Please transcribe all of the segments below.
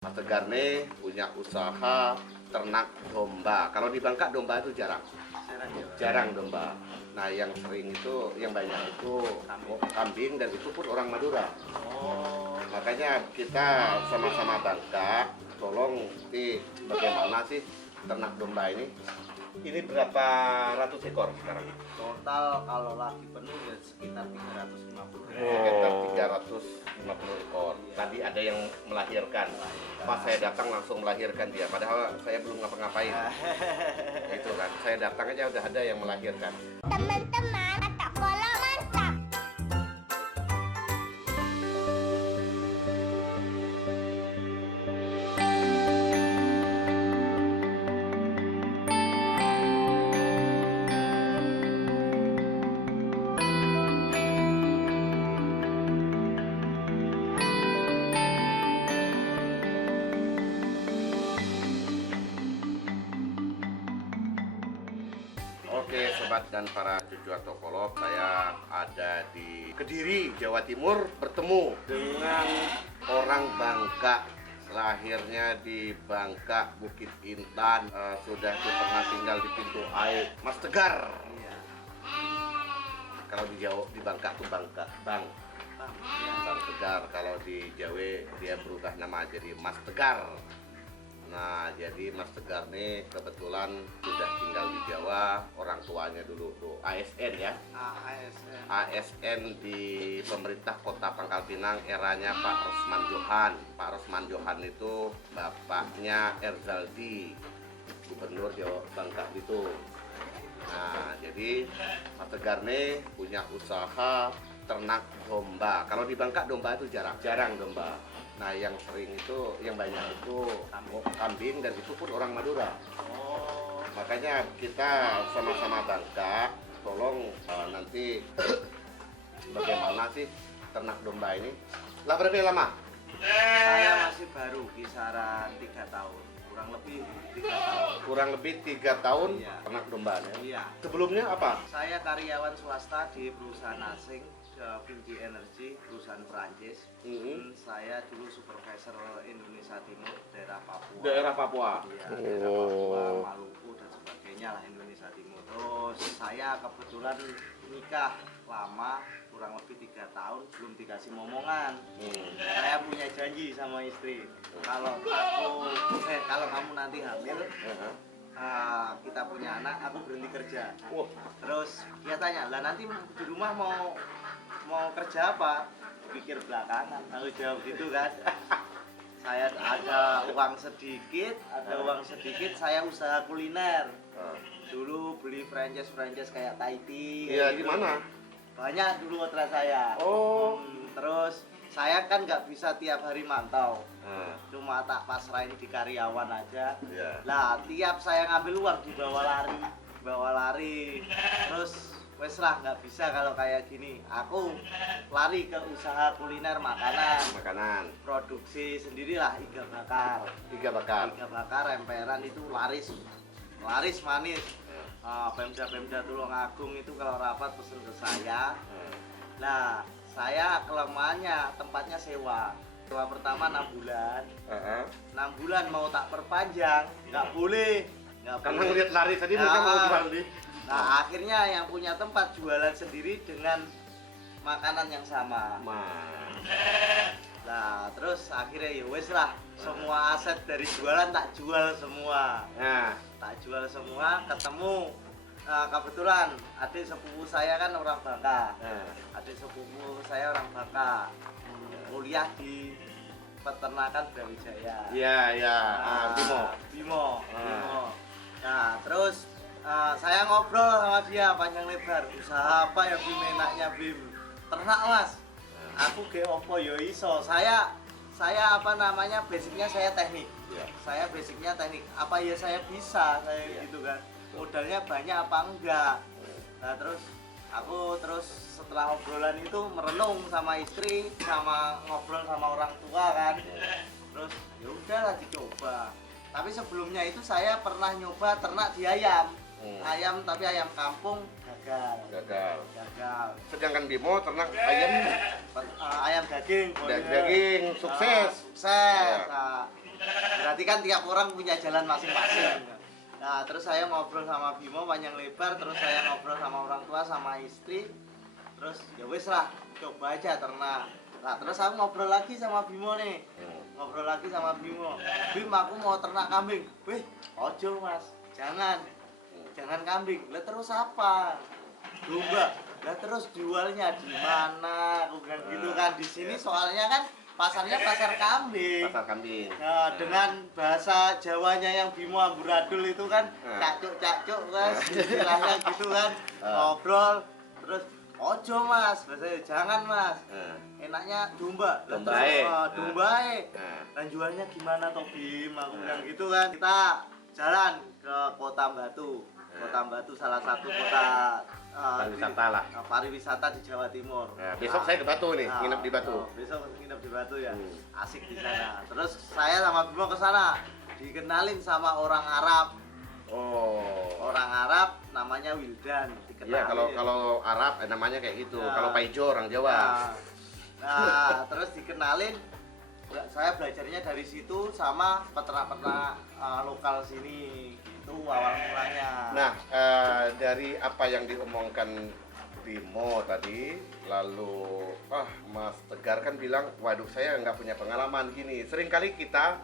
Mas Tegar nih punya usaha ternak domba. Kalau di Bangka domba itu jarang. Jarang domba. Nah, yang sering itu, yang banyak itu kambing dan itu pun orang Madura. Makanya kita sama-sama Bangka, tolong bagaimana sih ternak domba ini? Ini berapa ratus ekor sekarang? Total kalau lagi penuh ya sekitar 350. Sekitar 350 ekor. Tadi ada yang melahirkan. Pas saya datang langsung melahirkan dia. Padahal saya belum ngapa-ngapain. Itu kan. Saya datang aja udah ada yang melahirkan. Teman-teman, tak bola mantap. Oke sobat dan para cucu atau kolop, saya ada di Kediri, Jawa Timur, bertemu dengan orang Bangka. Lahirnya di Bangka, Bukit Intan, sudah pernah tinggal di Pintu Air. Mas Tegar. Iya. Kalau di Jawa, di Bangka tuh Bangka, Bang Tegar. Kalau di Jawa dia berubah nama jadi Mas Tegar. Nah, jadi Mas Tegar nih kebetulan sudah tinggal di Jawa, orang tuanya dulu tuh ASN ya. ASN. ASN di pemerintah Kota Pangkal Pinang eranya Pak Rosman Johan. Pak Rosman Johan itu bapaknya Erzaldi, Gubernur Jawa Bangka itu. Nah, jadi Mas Tegar nih punya usaha ternak domba. Kalau di Bangka domba itu jarang domba. Nah, yang sering itu, yang banyak itu kambing dan itu pun orang Madura. Makanya kita sama-sama Bangka, tolong nanti bagaimana sih ternak domba ini? Lah berapa lama? Saya masih baru, kisaran 3 tahun. Kurang lebih 3 tahun. Kurang lebih 3 tahun Iya. ternak domba ya? Iya. Sebelumnya apa? Saya karyawan swasta di perusahaan asing, Vinci Energy, perusahaan Perancis. Saya dulu supervisor Indonesia Timur, daerah Papua. Daerah Papua. Iya, daerah Papua, Maluku dan sebagainya lah Indonesia Timur. Terus saya kebetulan nikah lama, kurang lebih 3 tahun belum dikasih momongan. Saya punya janji sama istri, kalau kamu nanti hamil, kita punya anak, aku berhenti kerja. Terus dia tanya, lah nanti di rumah mau kerja apa? Pikir belakangan, aku jawab gitu kan. Saya ada uang sedikit, saya usaha kuliner. Dulu beli franchise kayak Taiti. Iya, di gitu. mana? Banyak dulu orderan saya. Terus saya kan nggak bisa tiap hari mantau. Cuma tak pasrahin di karyawan aja. Lah, tiap saya ngambil uang dibawa lari. Terus wes lah, nggak bisa kalau kayak gini. Aku lari ke usaha kuliner makanan. Produksi sendirilah, iga bakar, emperan itu laris manis. Pemda Tulungagung itu kalau rapat pesen ke saya. Nah, saya kelemahannya tempatnya sewa pertama 6 bulan. 6 bulan mau tak perpanjang, nggak boleh. Karena ngeliat lari tadi mereka mau jual di. Nah, akhirnya yang punya tempat jualan sendiri dengan makanan yang sama. Nah, terus akhirnya ya wes lah, semua aset dari jualan tak jual semua. Tak jual semua, ketemu kebetulan adik sepupu saya kan orang Bangka. Adik sepupu saya orang Bangka, kuliah di peternakan Brawijaya. Iya. Bimo. Nah, terus saya ngobrol sama dia panjang lebar, usaha apa yang Bim enaknya Bim? Ternak Mas. Aku ge opo yo iso. Saya basicnya saya teknik. Saya basicnya teknik. Apa ya saya bisa, gitu kan. Modalnya banyak apa enggak? Nah, aku setelah obrolan itu merenung sama istri, sama ngobrol sama orang tua kan. Terus ya udahlah dicoba. Tapi sebelumnya itu saya pernah nyoba ternak di ayam. Ayam, tapi ayam kampung gagal. Sedangkan Bimo ternak ayam Ayam daging. daging sukses. Sukses. Nah, berarti kan tiap orang punya jalan masing-masing. Nah, terus saya ngobrol sama Bimo panjang lebar, terus saya ngobrol sama orang tua sama istri. Terus ya wis lah, coba aja ternak. Nah, terus aku ngobrol lagi sama Bimo nih. Ngobrol lagi sama Bimo. Bim, aku mau ternak kambing. Wih, ojo Mas, jangan. Jangan kambing. Lah terus apa? Domba. Lah terus jualnya di mana? Aku bilang gitu kan. Di sini soalnya kan pasarnya pasar kambing. Pasar kambing. Nah, dengan bahasa Jawanya yang Bimo amburadul itu kan cacuk-cacuk kan, istilahnya gitu kan. Ngobrol terus ojo Mas, bahasanya jangan Mas. Enaknya domba. Domba. Dan jualnya gimana toh Bim? Aku bilang gitu kan. Kita jalan ke Kota Batu. Kota Batu salah satu kota pariwisata lah. Pariwisata di Jawa Timur. Nah, besok saya ke Batu nih, nginep di Batu. Besok nginep di Batu ya. Asik di sana. Terus saya sama Bimo ke sana. Dikenalin sama orang Arab. Orang Arab namanya Wildan. Iya, kalau Arab namanya kayak gitu. Kalau Paijo orang Jawa. Nah, terus dikenalin. Saya belajarnya dari situ sama peternak-peternak lokal sini. Itu awal mulanya. Nah, dari apa yang diomongkan Bimo tadi, lalu Mas Tegar kan bilang, waduh saya nggak punya pengalaman gini. Seringkali kita,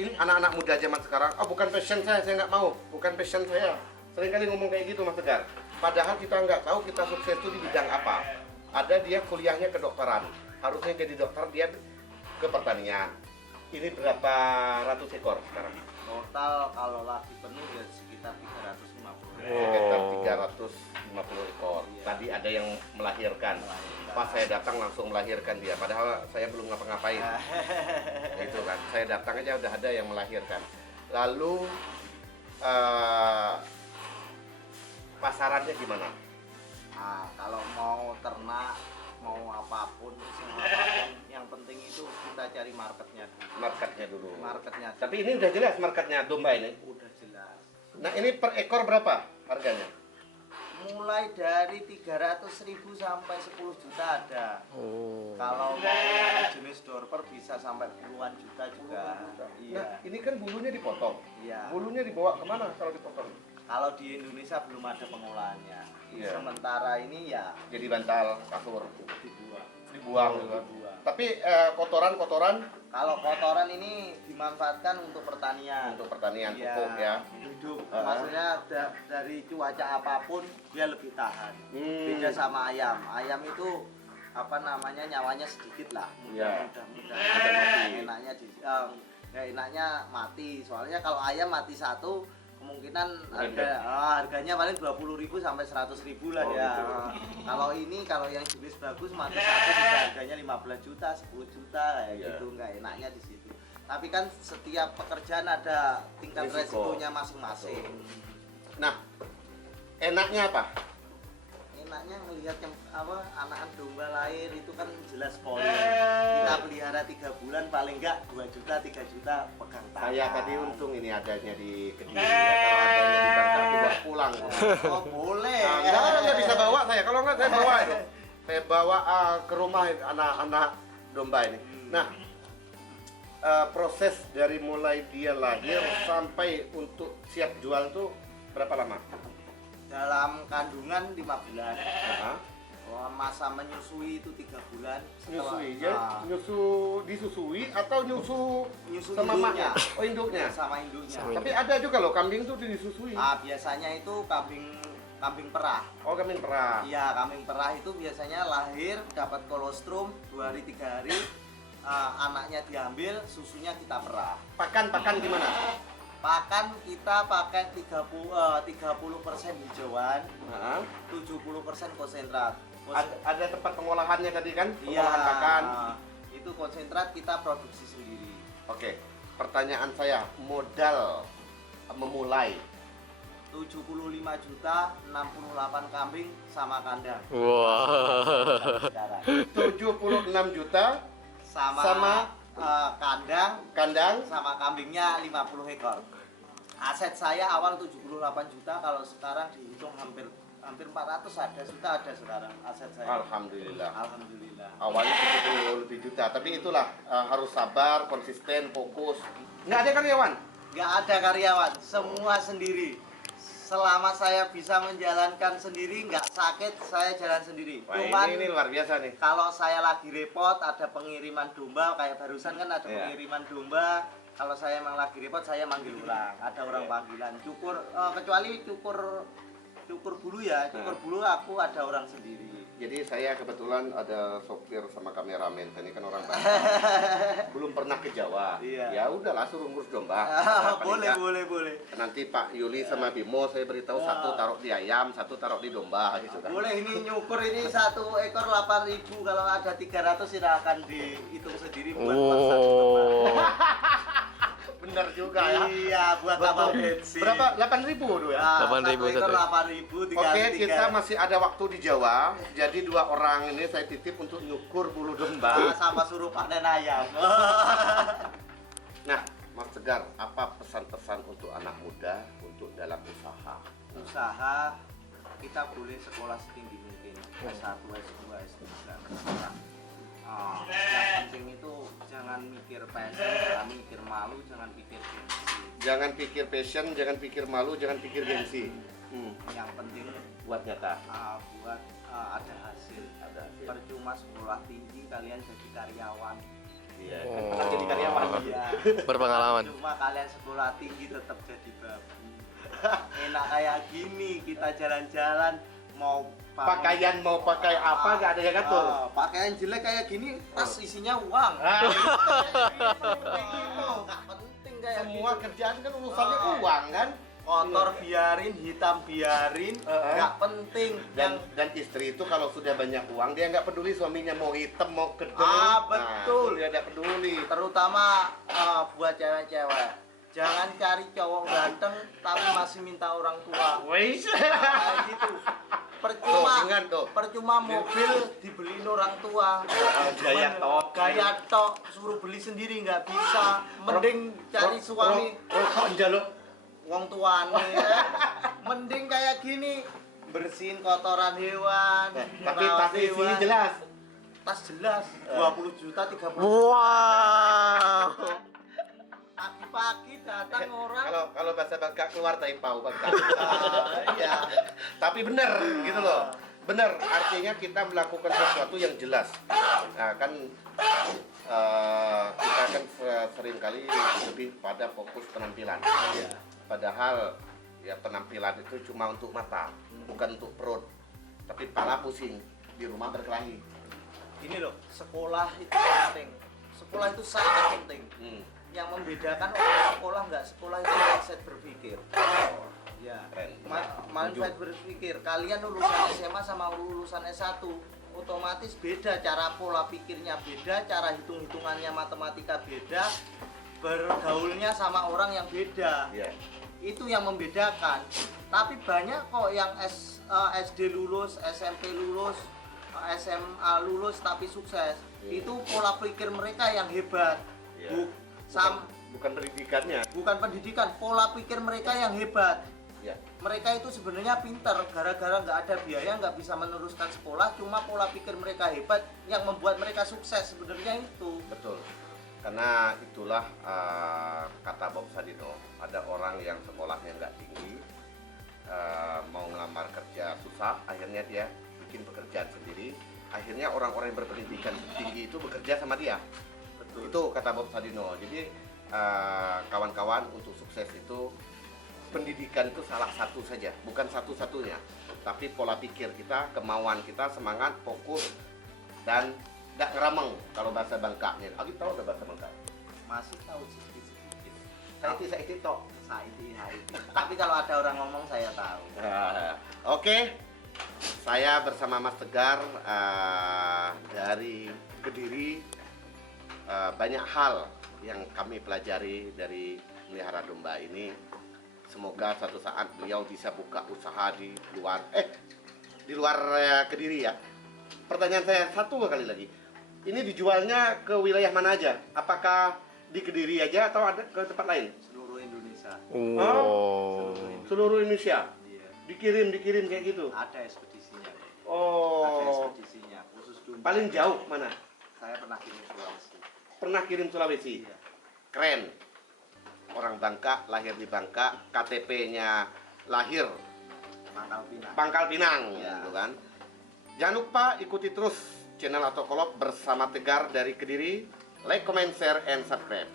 ini anak-anak muda zaman sekarang, bukan passion saya nggak mau, bukan passion saya. Seringkali ngomong kayak gitu Mas Tegar. Padahal kita nggak tahu kita sukses itu di bidang apa. Ada dia kuliahnya kedokteran, harusnya jadi dokter, dia ke pertanian. Ini berapa ratus ekor sekarang? Total kalau lagi penuh ya sekitar 350. Sekitar 350 ekor. Tadi ada yang melahirkan. Pas saya datang langsung melahirkan dia. Padahal saya belum ngapa-ngapain. Itu kan. Saya datang aja udah ada yang melahirkan. Lalu pasarannya gimana? Nah, kalau mau ternak, mau apapun, yang penting itu kita cari marketnya dulu. Tapi ini udah jelas marketnya domba ini? Udah jelas. Nah ini per ekor berapa harganya? Mulai dari 300.000 sampai 10 juta ada. Kalau mau jenis dorper bisa sampai puluhan juta juga. Iya. Nah ini kan bulunya dipotong. Iya. Bulunya dibawa kemana kalau dipotong? Kalau di Indonesia belum ada pengolahannya. Iya. Sementara ini ya Jadi bantal kasur dibuang. dibuang. Tapi kotoran Kalau kotoran ini dimanfaatkan untuk pertanian. Iya, pupuk ya. Hidup. Maksudnya dari cuaca apapun dia lebih tahan. Beda sama ayam. Ayam itu nyawanya sedikit lah. Iya. Mudah. Enaknya mati. Soalnya kalau ayam mati satu kemungkinan harganya paling 20.000 sampai 100.000 lah ya. Gitu. Kalau yang jenis bagus mati satu bisa harganya 15 juta, 10 juta kayak gitu. Enggak enaknya di situ. Tapi kan setiap pekerjaan ada tingkat resikonya masing-masing. Nah, enaknya apa? Enaknya melihat anak domba lahir itu kan jelas poin. Kita pelihara 3 bulan paling enggak 2 juta, 3 juta pegang tangan. Saya tadi untung ini adanya di Kediri ya. Kalau adanya di Bangka bawa pulang. Oh boleh. Nggak bisa bawa saya. Kalau nggak saya bawa itu. Saya bawa ke rumah anak-anak domba ini. Nah, proses dari mulai dia lahir sampai untuk siap jual tuh berapa lama? Dalam kandungan 5 bulan. Masa menyusui itu 3 bulan. Disusui atau nyusu sama induknya. mamanya? Oh induknya. Sama induknya. Tapi ada juga loh kambing tuh disusui. Biasanya itu kambing perah. Oh kambing perah. Iya, kambing perah itu biasanya lahir dapat kolostrum 2 hari 3 hari. Anaknya diambil, susunya kita perah. Pakan gimana? Pakan kita pakai 30% hijauan, 70% konsentrat. Ada tempat pengolahannya tadi kan? Iya. Pengolahan pakan. Itu konsentrat kita produksi sendiri. Oke. Pertanyaan saya, modal memulai 75 juta, 68 kambing sama kandang. Wah. 76 juta sama kandang sama kambingnya 50 ekor. Aset saya awal 78 juta, kalau sekarang dihitung hampir hampir 400 ada, sudah ada sekarang aset saya. Alhamdulillah. Alhamdulillah. Awalnya 70 lebih juta, tapi itulah harus sabar, konsisten, fokus. Nggak ada karyawan? Nggak ada karyawan, semua sendiri. Selama saya bisa menjalankan sendiri, nggak sakit, saya jalan sendiri. Wah, Cuman ini luar biasa nih. kalau saya lagi repot, ada pengiriman domba, kayak barusan kan ada Iya. pengiriman domba. Kalau saya emang lagi repot, saya manggil orang. Ada orang Iya. panggilan. Kecuali cukur bulu ya, cukur bulu aku ada orang sendiri. Jadi saya kebetulan ada sopir sama kameramen. Ini kan orang Batak. Belum pernah ke Jawa. Iya. Ya udahlah suruh ngurus domba. Paling boleh, nggak, boleh. nanti Pak Yuli sama Bimo saya beritahu satu taruh di ayam, satu taruh di domba gitu kan. Boleh, ini nyukur ini 1 ekor 8.000, kalau ada 300 tidak akan dihitung sendiri buat satu domba. Bener juga ya. Iya, buat tambah bensin. Berapa? 8.000 tuh ya? Nah, 8.000 satu ekor satu. 8.000 Oke, dikali kita 3. masih ada waktu di Jawa. Jadi 2 orang ini saya titip untuk nyukur bulu domba. Sama suruh panen ayam. Nah, Mas Tegar, apa pesan-pesan untuk anak muda untuk dalam usaha? Usaha kita boleh sekolah setinggi mungkin, S1, S2, S3, terserah. Yang penting itu jangan mikir passion, jangan mikir malu, jangan pikir gengsi. Jangan pikir passion, jangan pikir malu, jangan pikir gengsi. Yang penting Buat nyata. buat ada hasil. Ada hasil. Percuma sekolah tinggi kalian jadi karyawan. Iya, Oh. kan pernah jadi karyawan. Iya. Berpengalaman. Cuma kalian sekolah tinggi tetap jadi babu. Enak kayak gini kita jalan-jalan mau Pakaian mau pakai apa nggak ada yang ngatur. Pakaian jelek kayak gini, tas isinya uang. Ah, Nggak penting kayak semua gitu. kerjaan kan urusannya uang kan. Kotor biarin, hitam biarin, nggak penting. Dan istri itu kalau sudah banyak uang dia nggak peduli suaminya mau hitam mau kedel. Betul. Dia nggak peduli. Terutama buat cewek-cewek. Jangan cari cowok ganteng tapi masih minta orang tua. Wih. Kayak gitu. Percuma, Tuh, ingat tuh. percuma mobil dibeliin orang tua. Gaya tok. Gaya tok, suruh beli sendiri nggak bisa. Mending cari suami Rokok njaluk. wong tuane. Mending kayak gini, bersihin kotoran hewan. Tapi merawat isinya hewan. jelas. Tas jelas, 20 juta, 30 juta. Wow. Pagi-pagi datang orang. Kalau bahasa Bangka keluar tai pau Bangka. Iya. Tapi benar gitu loh. Benar, artinya kita melakukan sesuatu yang jelas. Nah, kan kita kan sering kali lebih pada fokus penampilan. Padahal ya penampilan itu cuma untuk mata, bukan untuk perut. Tapi kepala pusing, di rumah berkelahi. Ini loh, sekolah itu penting. Sekolah itu sangat penting. Yang membedakan orang sekolah nggak sekolah itu mindset berpikir. Ya, Keren. mindset berpikir. Kalian lulusan SMA sama lulusan S1 otomatis beda, cara pola pikirnya beda, cara hitung-hitungannya matematika beda, bergaulnya sama orang yang beda. Iya. Itu yang membedakan. Tapi banyak kok yang SD lulus, SMP lulus, SMA lulus tapi sukses. Itu pola pikir mereka yang hebat. Iya. Bukan pendidikannya. Bukan pendidikan, pola pikir mereka yang hebat. Ya. Mereka itu sebenarnya pintar, gara-gara nggak ada biaya nggak bisa meneruskan sekolah, cuma pola pikir mereka hebat yang membuat mereka sukses sebenarnya itu. Betul. Karena itulah kata Bob Sadino, ada orang yang sekolahnya nggak tinggi, mau ngelamar kerja susah, akhirnya dia bikin pekerjaan sendiri. Akhirnya orang-orang yang berpendidikan tinggi itu bekerja sama dia. Betul. Itu kata Bob Sadino. Jadi kawan-kawan, untuk sukses itu pendidikan itu salah satu saja, bukan satu-satunya. Tapi pola pikir kita, kemauan kita, semangat, fokus, dan nggak ngerameng kalau bahasa Bangkanya. Aku tahu udah bahasa Bangka. Masih tahu sedikit-sedikit. Saya itu tok. Saiti. Tapi kalau ada orang ngomong saya tahu. Oke, saya bersama Mas Tegar dari Kediri. Banyak hal yang kami pelajari dari melihara domba ini. Semoga suatu saat beliau bisa buka usaha di luar Kediri ya. Pertanyaan saya satu kali lagi. Ini dijualnya ke wilayah mana aja? Apakah di Kediri aja atau ada ke tempat lain? Seluruh Indonesia. Wow. Seluruh Indonesia. Iya. Dikirim kayak gitu. Ada ekspedisinya. Ada Oh. ekspedisinya khusus Dumpa. Paling jauh mana? Saya pernah kirim Sulawesi. Pernah kirim Sulawesi. Iya. Keren. Orang Bangka, lahir di Bangka, KTP-nya lahir Pangkal Pinang. Pangkal Pinang, Iya. gitu kan. Jangan lupa ikuti terus channel Autokolog bersama Tegar dari Kediri. Like, comment, share, and subscribe.